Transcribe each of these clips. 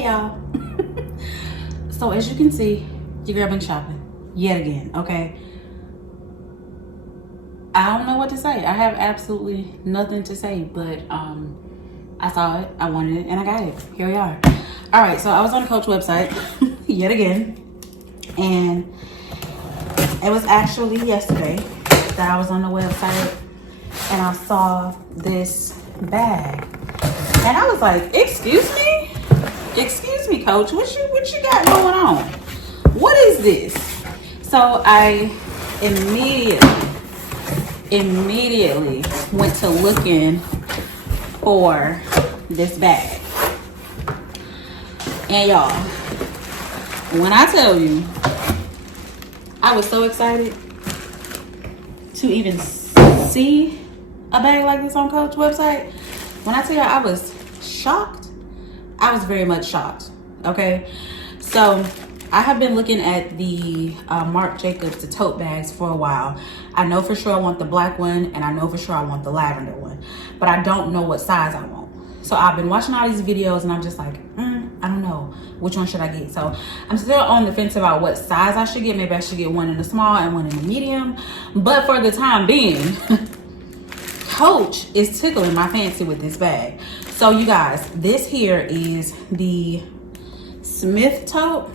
Hey y'all. So as you can see, your girl been shopping yet again, okay? I don't know what to say. I have absolutely nothing to say, but I saw it, I wanted it, and I got it. Here we are. All right, so I was on the Coach website yet again, and it was actually yesterday that I was on the website and I saw this bag, and I was like, excuse me, Coach, what you got going on? What is this? So I immediately went to looking for this bag. And y'all, when I tell you, I was so excited to even see a bag like this on Coach website. When I tell you I was shocked, I was very much shocked. Okay, so I have been looking at the Marc Jacobs, the tote bags, for a while. I know for sure I want the black one, and I know for sure I want the lavender one, but I don't know what size I want. So I've been watching all these videos and I'm just like, I don't know, which one should I get? So I'm still on the fence about what size I should get. Maybe I should get one in the small and one in the medium, but for the time being, Coach is tickling my fancy with this bag. So you guys, this here is the Smith tote.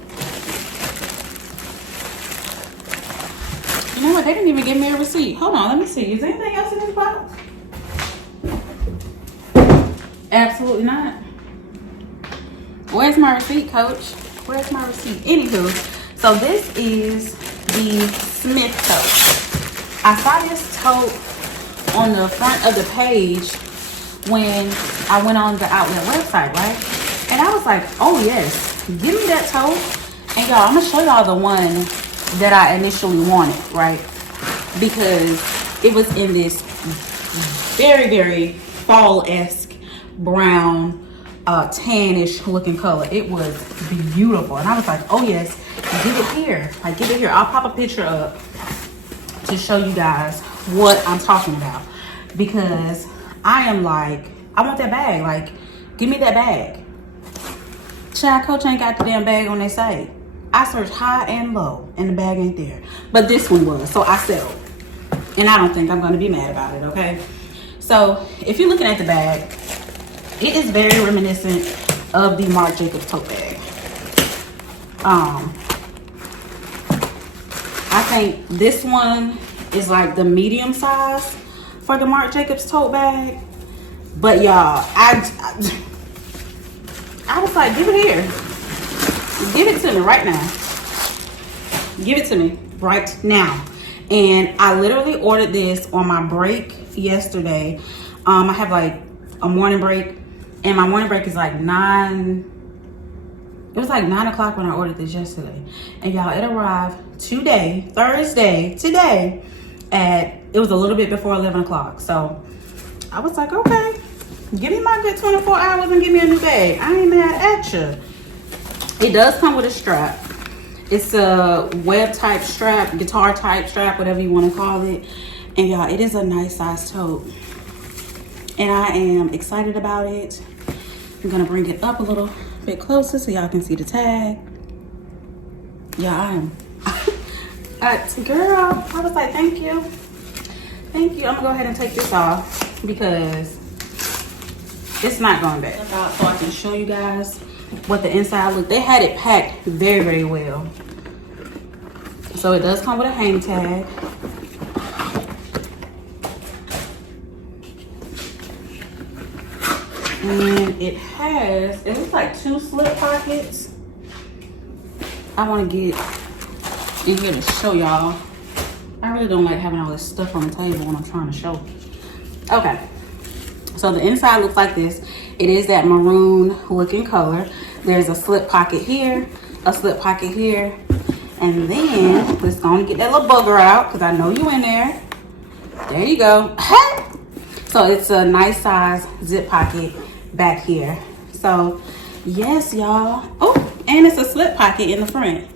You know what? They didn't even give me a receipt. Hold on, let me see. Is there anything else in this box? Absolutely not. Where's my receipt, Coach? Where's my receipt? Anywho, so this is the Smith tote. I saw this tote on the front of the page when I went on the outlet website, right? And I was like, oh yes, give me that tote. And y'all, I'm gonna show y'all the one that I initially wanted, right? Because it was in this very, very fall-esque brown, tannish looking color. It was beautiful. And I was like, oh yes, get it here. Like, get it here. I'll pop a picture up to show you guys what I'm talking about. Because I am like, I want that bag. Like, give me that bag. Child, Coach ain't got the damn bag on their site. I searched high and low and the bag ain't there. But this one was, so I settled. And I don't think I'm gonna be mad about it, okay? So if you're looking at the bag, it is very reminiscent of the Marc Jacobs tote bag. I think this one is like the medium size for the Marc Jacobs tote bag. But y'all, I was like, give it here. Give it to me right now. Give it to me right now. And I literally ordered this on my break yesterday. I have like a morning break, and my morning break is like 9. It was like 9 o'clock when I ordered this yesterday. And y'all, it arrived today, Thursday, today, it was a little bit before 11 o'clock. So I was like, okay, give me my good 24 hours and give me a new bag. I ain't mad at you. It does come with a strap. It's a web type strap, guitar type strap, whatever you want to call it. And y'all, it is a nice size tote. And I am excited about it. I'm gonna bring it up a little bit closer so y'all can see the tag. Yeah, I am. Girl, I was like, thank you. Thank you. I'm gonna go ahead and take this off because it's not going back. So I can show you guys what the inside look. They had it packed very, very well. So it does come with a hang tag. And it looks like 2 slip pockets. I want to get in here to show y'all. I really don't like having all this stuff on the table when I'm trying to show. Okay, so the inside looks like this. It is that maroon looking color. There's a slip pocket here, a slip pocket here, and then let's go and get that little bugger out because I know you in there. There you go. So it's a nice size zip pocket back here. So yes, y'all. Oh, and it's a slip pocket in the front.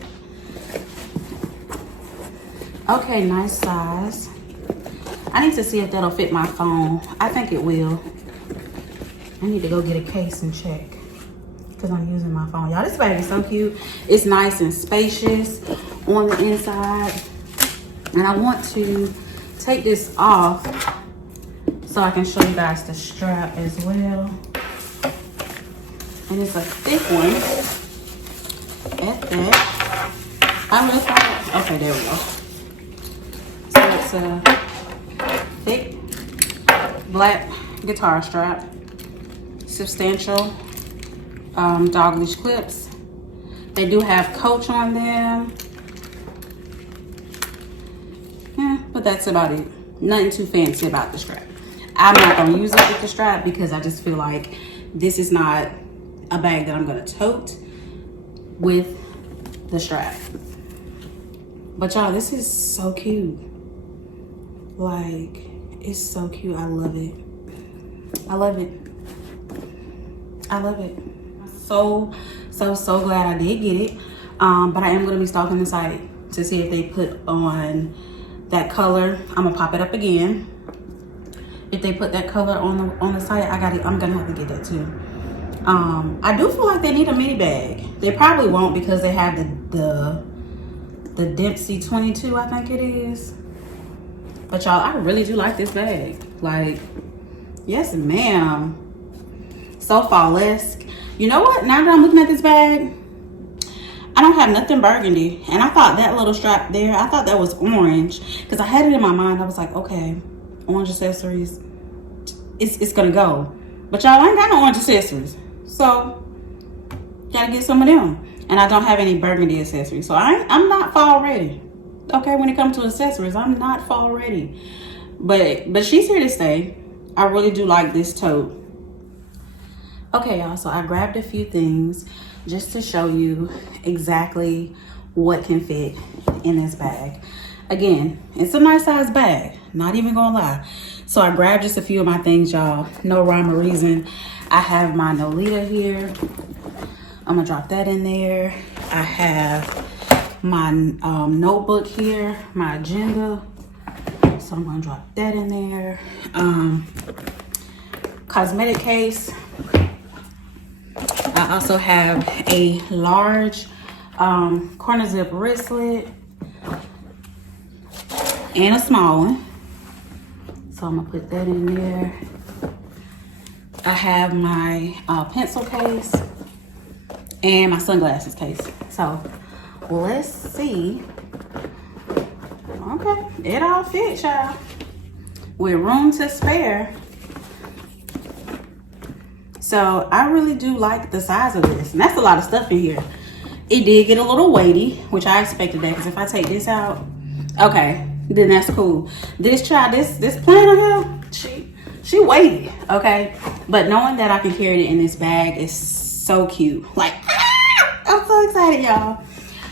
Okay, nice size. I need to see if that'll fit my phone. I think it will. I need to go get a case and check. because I'm using my phone. Y'all, this bag is so cute. It's nice and spacious on the inside. And I want to take this off so I can show you guys the strap as well. And it's a thick one at that. I'm gonna start. Okay, there we go. So it's a thick black guitar strap, substantial dog leash clips. They do have Coach on them. Yeah, but that's about it. Nothing too fancy about the strap. I'm not gonna use it with the strap because I just feel like this is not a bag that I'm gonna tote with the strap. But y'all, this is so cute. Like, it's so cute. I love it. I love it. I love it. I'm so glad I did get it. But I am gonna be stalking the site to see if they put on that color. I'm gonna pop it up again. If they put that color on the site, I'm gonna have to get that too. I do feel like they need a mini bag. They probably won't because they have the Dempsey 22, I think it is. But y'all, I really do like this bag. Like, yes ma'am. So fall-esque. You know what? Now that I'm looking at this bag, I don't have nothing burgundy. And I thought that little strap there, I thought that was orange. Because I had it in my mind. I was like, okay, orange accessories, it's gonna go. But y'all, I ain't got no orange accessories. So, gotta get some of them. And I don't have any burgundy accessories. So I'm not fall ready. Okay, when it comes to accessories, I'm not fall ready. But she's here to stay. I really do like this tote. Okay, y'all, so I grabbed a few things just to show you exactly what can fit in this bag. Again, it's a nice size bag, not even gonna lie. So I grabbed just a few of my things, y'all. No rhyme or reason. I have my Nolita here. I'm gonna drop that in there. I have my notebook here, my agenda. So I'm gonna drop that in there. Cosmetic case. I also have a large corner zip wristlet and a small one. So I'm gonna put that in there. I have my pencil case and my sunglasses case. So let's see. Okay, it all fits, y'all. With room to spare. So I really do like the size of this. And that's a lot of stuff in here. It did get a little weighty, which I expected that, because if I take this out, okay, then that's cool. This planner here, she weighty, okay? But knowing that I can carry it in this bag is so cute. Like, I'm so excited, y'all.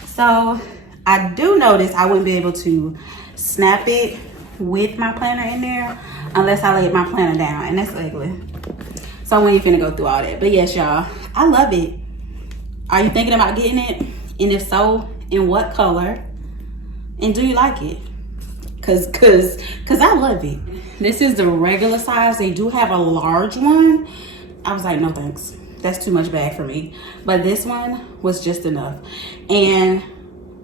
So I do notice I wouldn't be able to snap it with my planner in there unless I laid my planner down, and that's ugly. So we ain't finna go through all that. But yes, y'all, I love it. Are you thinking about getting it? And if so, in what color? And do you like it? Cause I love it. This is the regular size. They do have a large one. I was like, no thanks. That's too much bag for me. But this one was just enough. And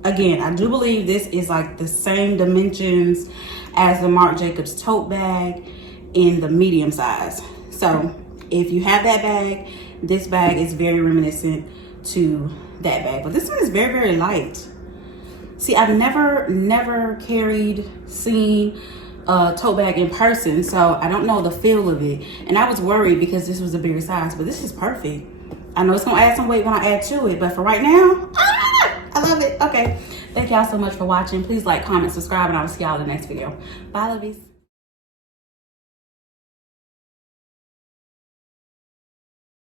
again, I do believe this is like the same dimensions as the Marc Jacobs tote bag in the medium size. So if you have that bag, this bag is very reminiscent to that bag. But this one is very, very light. See, I've never seen a tote bag in person, so I don't know the feel of it. And I was worried because this was a bigger size, but this is perfect. I know it's gonna add some weight when I add to it, but for right now, I love it. Okay, thank y'all so much for watching. Please like, comment, subscribe, and I will see y'all in the next video. Bye, lovies.